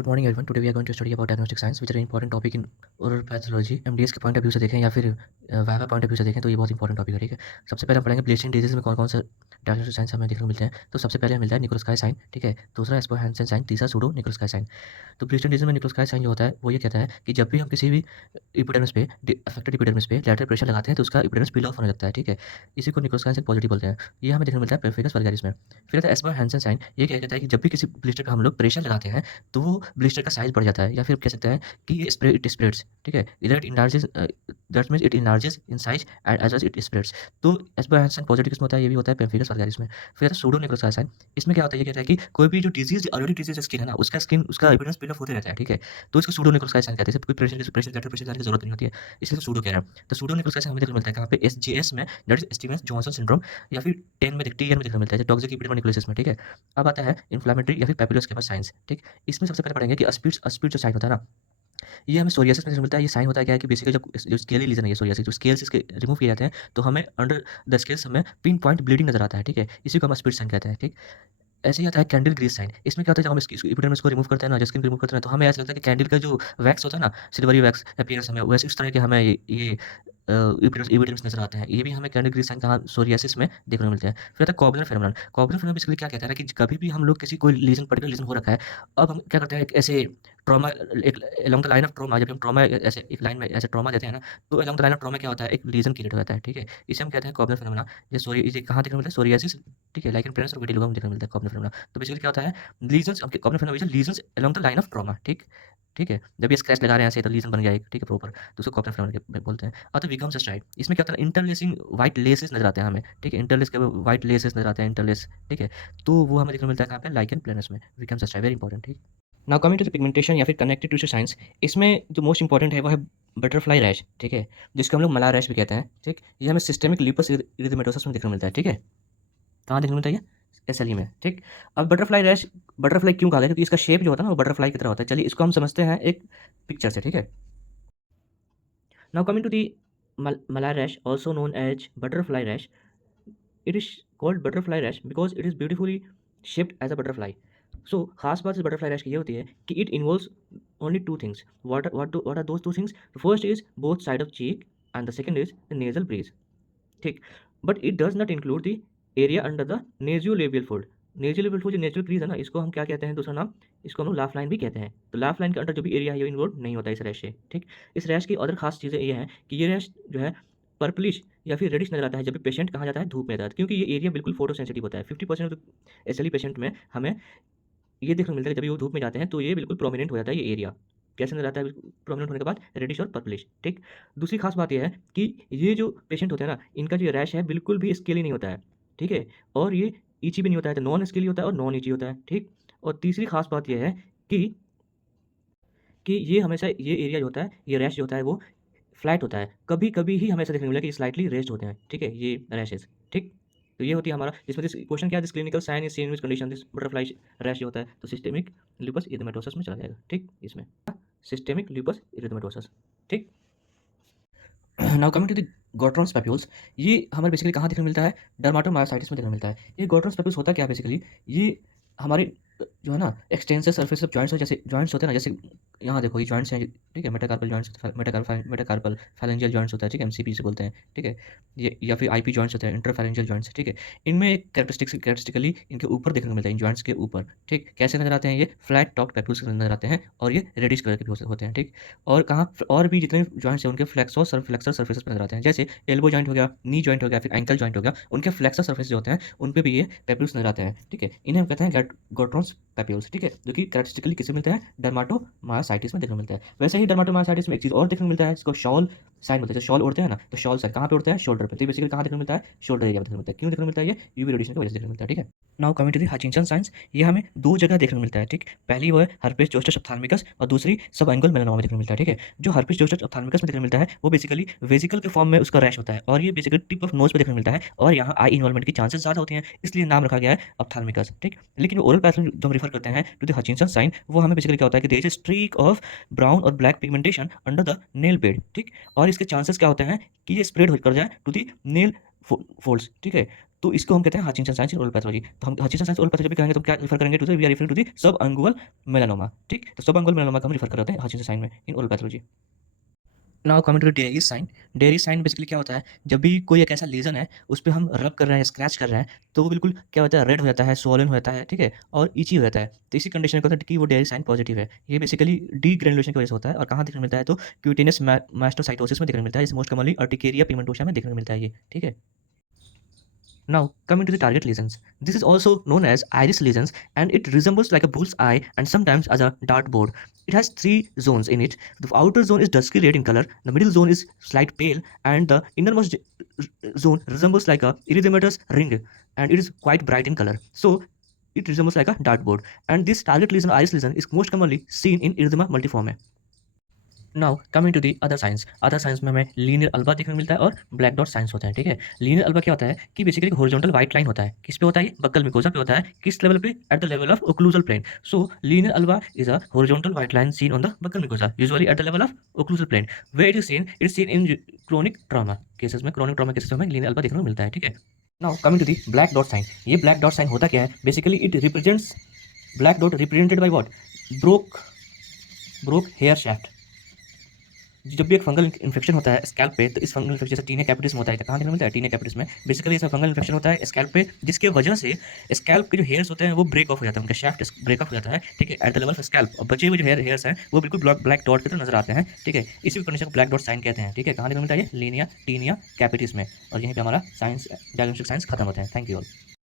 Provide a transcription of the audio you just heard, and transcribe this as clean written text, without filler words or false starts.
Good morning everyone. Today we are going to study about diagnostic signs which are important topic in oral pathology. MDS के point of view से देखें या फिर viva point of view से देखें तो ये बहुत इंपॉर्टेंट टॉपिक है। ठीक है, सबसे पहले हम पढ़ेंगे ब्लीचिंग डिजीज में कौन कौन से डायग्नोस्टिक साइंस हमें देखने को मिलते हैं। तो सबसे पहले मिलता है निकोलस्काई साइन, ठीक है, दूसरा एस्पर हैंसन साइन, तीसरा सूडो निकोलस्काई साइन। तो ब्लीचिंग डिजीज में निकोलस्काई साइन जो होता है वो ये कहता है कि जब भी हम किसी भी इपिडर्मिस पे अफेक्टेड इपिडर्मिस पे लैटरल प्रेशर लगाते हैं तो उसका इपिडर्मिस पील ऑफ होने लगता है। ठीक है, इसी को निकोलस्काई साइन पॉजिटिव बोलते हैं। ये हमें देखने को मिलता है पेम्फिगस वल्गैरिस में। फिर आता है एस्पर हैंसन साइन, ये क्या कहता है कि जब भी किसी ब्लिस्टर पे हम लोग प्रेशर लगाते हैं तो वो ब्लिस्टर का साइज बढ़ जाता है, या फिर कह सकते हैं कि ये स्प्रेड इट स्प्रेड्स। ठीक है, इधर it enlarges, that means it enlarges in size and as it spreads. तो एस्पर हैंसन पॉजिटिव किस्म होता है, ये भी होता है पेम्फिगस वल्गैरिस में। फिर आता है सूडो निकोलस्काई साइन। इसमें क्या होता है, ये कहता है कि कोई भी जो डिजीज ऑलरेडी डिजीज स्किन है ना, उसका स्किन उसका एपिडर्मिस पील ऑफ होते रहता है। ठीक है, तो इसको सूडो निकोलस्काई साइन कहते हैं। कोई प्रेशर डालने की जरूरत नहीं होती है, इसलिए तो सूडो कह रहा है। तो सूडो निकोलस्काई साइन हमें देखने को मिलता है कहाँ पे, एसजीएस में, that is Stevens Johnson syndrome, या फिर 10 में टीएन में देखने को मिलता है, टॉक्सिक एपिडर्मोनिकोलिसिस में। ठीक है, अब आता है इन्फ्लेमेटरी या फिर पैपुलोस्केमस साइंस। ठीक, इसमें सबसे पहले पढ़ेंगे कि अस्पिड जो साइन होता है ना, ये हमें सोरियासिस में मिलता है। ये साइन होता है क्या है कि बेसिकली जब जो स्केली लीजन है, ये सोरियासिस जो स्केल्स इसके रिमूव किए जाते हैं तो हमें अंडर द स्केल्स हमें पिन पॉइंट ब्लीडिंग नजर आता है। ठीक है, इसी को हम स्पिड साइन कहते हैं। ठीक, ऐसे ही आता है कैंडल ग्रीस साइन। इसमें क्या होता है, जब हम इसकी एपिडर्मिस को रिमूव करते हैं ना, स्किन रिमूव करते हैं, तो हमें ऐसा लगता है कि कैंडल का जो वैक्स होता है ना, सिल्वरी वैक्स अपीयरेंस हमें वैसे इस तरह के हमें ये एपिडर्मिस नजर आते हैं। ये भी हमें कैंडल ग्रीस साइन कहाँ सोरियासिस में देखने को मिलते हैं। फिर आता है cobbler phenomenon. Cobbler phenomenon basically क्या कहता है कि कभी भी हम लोग किसी कोई लीजन पर्टिकुलर लीजन हो रखा है, अब हम क्या करते हैं, एक ऐसे ट्रॉमा एक along the line of trauma, जब हम ट्रॉमा ऐसे एक लाइन में ऐसे ट्रॉमा देते हैं ना, तो along the line of trauma क्या होता है, एक लीजन क्रिएट हो जाता है। ठीक है, इसे हम कहते हैं कॉबलर फेनोमेनन। ये कहाँ देखने को मिलता है, सोरियासिस। ठीक है, लाइक प्रेस और विटिलिगो में देखने को मिलता है कॉबलर फेनोमेनन। तो बेसिकली क्या होता है, lesions common phenomenon lesions along the line of trauma. ठीक, ठीक है, जब ये स्क्रैच लगा रहे हैं ऐसे तो लीजन बन गया एक, ठीक है, प्रॉपर, तो उसको कॉमन फेनोमेनन बोलते हैं। और तो विकम्स स्ट्राइप, इसमें क्या होता है, इंटरलेसिंग व्हाइट लेसेस नजर आते हैं हमें। ठीक है, इंटरलेस के व्हाइट लेसेस नजर आते हैं, इंटरलेस। ठीक है, तो वो हमें देखने को मिलता है कहाँ पे, लाइकन प्लेनस में, विकम्स स्ट्राइप, वेरी इंपॉर्टेंट। ठीक, now coming to the pigmentation या फिर कनेक्टिव टिश्यू साइंस, इसमें जो मोस्ट इंपॉर्टेंट है वो है बटरफ्लाई रैश। ठीक है, जिसको हम लोग मलार रैश भी कहते हैं। ठीक, ये हमें सिस्टेमिक लूपस इरिथेमेटोसस में देखने को मिलता है। ठीक है, कहाँ देखने को मिलता है, एसएलई में। ठीक, अब बटरफ्लाई रैश, बटरफ्लाई क्यों कहा गया, क्योंकि इसका शेप जो होता है ना वो बटरफ्लाई की तरह होता है। चलिए इसको हम समझते हैं एक पिक्चर से। ठीक है, now coming to the malar rash, also known as butterfly rash. It is called butterfly rash because it is beautifully shaped as a butterfly. So खास बात इस बटरफ्लाई रैश की ये होती है कि it involves only two things. What are those two things, first is both side of cheek and the second is the nasal bridge. ठीक, but it does not include the area under the nasolabial fold. Nasolabial fold जो natural crease है ना, इसको हम क्या कहते हैं, दूसरा नाम, इसको हम लोग लाफ लाइन भी कहते हैं। तो लाफ लाइन के अंडर जो भी एरिया है ये इन्वॉल्व नहीं होता इस रैश से। ठीक, इस रैश की अदर खास चीज़ें ये हैं कि ये रैश जो है पर्पलिश या फिर रेडिश नजर आता है जब भी पेशेंट कहाँ जाता है, धूप में जाता है, क्योंकि ये एरिया बिल्कुल फोटो सेंसिटिव होता है। 50% ऑफ एसएलई पेशेंट में हमें ये देखने को मिलता है कि जब वो धूप में जाते हैं तो ये बिल्कुल प्रोमिनेंट हो जाता है ये एरिया। कैसे नजर आता है प्रोमिनेंट होने के बाद, रेडिश और पर्पलिश। ठीक, दूसरी खास बात यह है कि ये जो पेशेंट होते हैं ना, इनका जो रैश है बिल्कुल भी स्केली नहीं होता है। ठीक है, और ये ईची भी नहीं होता है, तो नॉन स्केली होता है और नॉन ईची होता है। ठीक, और तीसरी खास बात यह है कि ये हमेशा ये एरिया जो होता है, ये रैश जो होता है वो फ्लैट होता है। कभी कभी ही हमें ऐसा देखने को मिला कि स्लाइटली रेस्ट होते हैं। ठीक है, ये रैशेज। ठीक, तो ये होती है हमारा, जिसमें दिस क्वेश्चन क्या है, this clinical sign is seen which condition this butterfly rash जो होता है, तो सिस्टेमिक लूपस इरिथेमेटोसस में चला जाएगा। ठीक, इसमें सिस्टेमिक लूपस इरिथेमेटोसस। ठीक, now coming to the Gottron's papules, ये हमारे बेसिकली कहाँ देखने को मिलता है, डर्माटोमायोसाइटिस में देखने को मिलता है। ये गॉट्रॉन्स पैप्यूल्स होता क्या है बेसिकली, ये हमारे जो है ना एक्सटेंसिव सर्फेस ऑफ जॉइंट्स, जैसे जॉइंट्स होते हैं ना, जैसे यहाँ देखो ये जॉइंट्स हैं। ठीक है, मेटाकार्पल जॉइंट्स, मेटाकार्पल फाइलेंजियल जॉइंट्स होता है। ठीक है, एमसीपी से बोलते हैं। ठीक है, ये या फिर आईपी जॉइंट्स होते हैं, इंटरफेरेंजियल जॉइंट्स। ठीक है, इनमें एक कैरेक्टरिस्टिकली इनके ऊपर देखने को मिलता है, इन जॉइंट्स के ऊपर। ठीक, कैसे नजर आते हैं, ये फ्लैट टॉप पैप्यूल्स नजर आते हैं और ये रेडिश कलर के भी होते हैं। ठीक, और कहाँ और भी जितने जॉइंट्स हैं उनके फ्लेक्सर सर्फेसेस पर नजर आते हैं, जैसे एल्बो जॉइंट हो गया, नी जॉइंट हो गया, फिर एंकल जॉइंट हो गया, उनके फ्लेक्सर सर्फेस जो होते हैं उन पे भी ये पैप्यूल्स नजर आते हैं। ठीक है, इन्हें हम कहते हैं गॉट्रॉन्स पैप्यूल्स। ठीक है, जो कि कैरेक्टरिस्टिकली किसे मिलते हैं, डर्माटोमायोसाइटिस में देखने को मिलता है। वैसे ही डर्माटोमायोसाइटिस में एक चीज़ और देखने को मिलता है, जिसको शॉल साइन बोलते हैं। शॉल उड़ते हैं ना, तो शॉल साइन कहाँ पे उड़ते हैं, शोल्डर पे। तो बेसिकली कहाँ देखने को मिलता है, शोल्डर एरिया में देखने को मिलता है। क्यों देखने को मिलता है, ये यूवी रेडिएशन की वजह से देखने को मिलता है। ठीक है, now coming to the Hutchinson signs, ये हमें दो जगह देखने को मिलता है। ठीक, पहली वो है हर्पेस जोस्टर ऑप्थाल्मिकस और दूसरी सब एंगल मेलानोमा में देखने को मिलता है। ठीक है, जो हर्पेस जोस्टर ऑप्थाल्मिकस में देखने को मिलता है वो बेसिकली वेसिकल के फॉर्म में उसका रैश होता है, और ये बेसिकली टिप ऑफ नोज पे देखने को मिलता है, और यहाँ आई इन्वॉल्वमेंट की चांसेस ज़्यादा होती हैं, इसलिए नाम रखा गया है ऑप्थाल्मिकस। ठीक, लेकिन ओरल पैथर्न जो हम रेफर करते हैं टू द हचिंसन साइन, वो हमें बेसिकली क्या होता है कि there is a streak of brown और black pigmentation under the nail bed. ठीक, और इसके चांसेस क्या होते हैं कि ये स्प्रेड कर जाए टू दी नेल फोल्ड्स, ठीक है? तो इसको हम कहते हैं हचिंसन साइंस इन ओरल पैथोलॉजी। तो हम हचिंसन साइंस ओरल पैथोलॉजी कहेंगे तो क्या रिफर करेंगे to the we are referring to the subungual melanoma, ठीक? तो सबअंगुअल मेलानोमा को हम रिफर कर रहे हैं हचिंसन साइन में in oral pathology. Now coming to Darier sign. Darier sign basically क्या होता है, जब भी कोई एक ऐसा लीजन है उस पे हम रब कर रहे हैं, स्क्रैच कर रहे हैं, तो वो बिल्कुल क्या होता है, रेड हो जाता है, स्वॉलन हो जाता है, ठीक है, और इची हो जाता है। तो इसी कंडीशन को होता है कि वो डेयरी साइन पॉजिटिव है। ये बेसिकली डी ग्रेनुलेशन की वजह से होता है। और कहाँ देखने को मिलता है, तो क्यूटेनियस मास्टोसाइटोसिस में देखने को मिलता है, जैसे मोस्ट कॉमनली अर्टिकेरिया पिगमेंटोसा में देखने को मिलता है ये, ठीक है। Now, coming to the target lesions. This is also known as iris lesions and it resembles like a bull's eye and sometimes as a dartboard. It has three zones in it. The outer zone is dusky red in color, the middle zone is slight pale, and the innermost zone resembles like a erythematous ring and it is quite bright in color. So, it resembles like a dartboard. And this target lesion, iris lesion, is most commonly seen in erythema multiforme. Now coming to the other signs में हमें linear alba देखने को मिलता है और black dot science होता है, ठीक है। लीनियर अल्बा क्या होता है कि बेसिकली हॉरिजॉन्टल व्हाइट लाइन होता है। किस पे होता है ये, बक्कल मिकोजा पे होता है। किस लेवल पे, at the level of occlusal plane. So linear alba is a horizontal white line seen on the buccal mucosa, usually at the level of occlusal plane. Where it is seen in chronic trauma cases में। Chronic trauma cases में linear alba देखने को मिलता है, ठीक है। Now coming to the black dot sign. ये black dot sign होता क्या है, basically it represents, black dot represented by what, broke hair shaft. जब भी एक फंगल इन्फेक्शन होता है स्कैल्प पे, तो इस फंगल इन्फेक्शन जैसे टीनिया कैपिटिस में होता है, कहाँ देखने को मिलता है, टीनिया कैपिटिस में। बेसिकली इसमें फंगल इन्फेक्शन होता है स्कैल्प पे, जिसके वजह से स्कैल्प के जो हेयर्स होते हैं वो ब्रेक ऑफ हो जाता है, उनका शाफ्ट ब्रेक ऑफ हो जाता है, ठीक है, eight the level of scalp. और बचे हुए जो हेयर्स हैं वो बिल्कुल ब्लैक डॉट की तरह नजर आते हैं, ठीक है। इसी कंडीशन को ब्लैक डॉट साइन कहते हैं, ठीक है। कहाँ देखने को मिलता है ये, लीनिया टीनिया कैपिटिस में। और यहीं पे हमारा साइंस, डायग्नोस्टिक साइंस खत्म होते हैं। Thank you all.